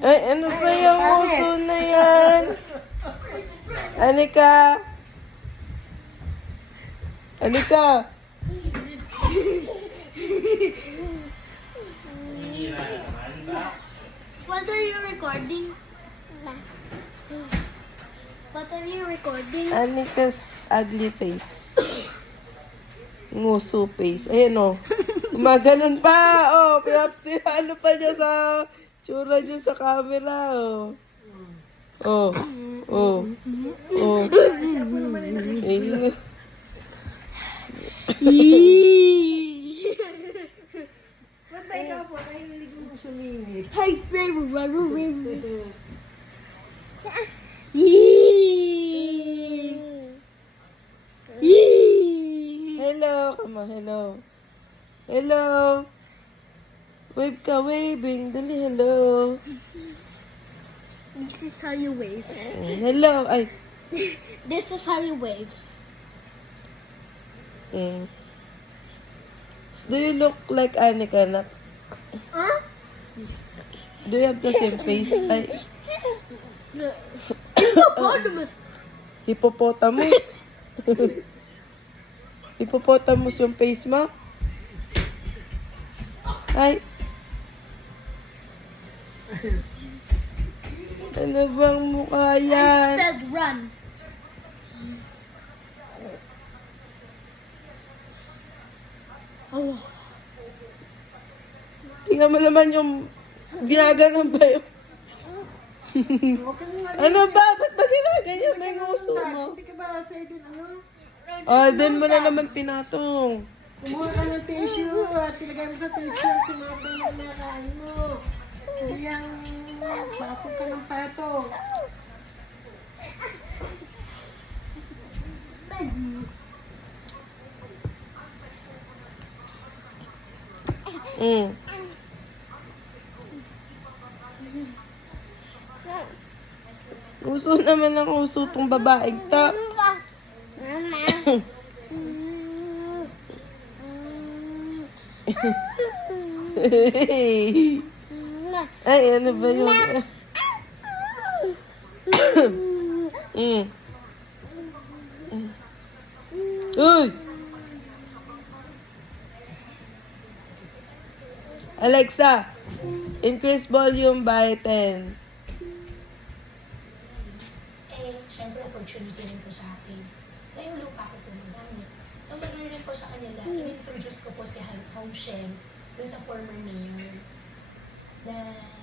Ay, ano ba yung uso na yan? Anika? Anika? What are you recording? What are you recording? Anika's ugly face. Nguso face. Ayan o. Gumaganon pa. Oh, ano pa niya sa tsura niya sa camera. Oh. Oh. Oh. Oh. Eh. Ba't ba ikaw po? Nahilig mo sumingit. Hi, Hello, come on, hello. Hello. Wave ka, waving. Dali, hello. This is how you wave. Hello. Ay. This is how you wave. Mm. Do you look like Anika, anak? Huh? Do you have the same face? Ay, Hippopotamus. hippopotamus. Hippopotamus yung face mo? Ay. Ano bang mukha I yan? spelled run. Oh. Tingnan mo naman yung ginaganon ba yung... Huwag ka nga. Ano ba? Ba't ba ginaganyan ba yung uso mo? Hindi ka ba sa din ano? Din mo na naman pinatong. Kumuha ka ng tissue at ilagay mo sa tissue at sinapay ng mga kain mo. Hindi yung patong ka ng patong. Mm. Uso naman ang uso tong babaeng ta. Ay, ano ba yun? Mm. Uy! Alexa, increase volume by 10. Syempre, opportunity rin po sa akin. Ngayong lupa ko po nagamit. Nung nag-rin po sa kanila, in-introduce ko po si Hong Shen, dun sa former mayor. Then,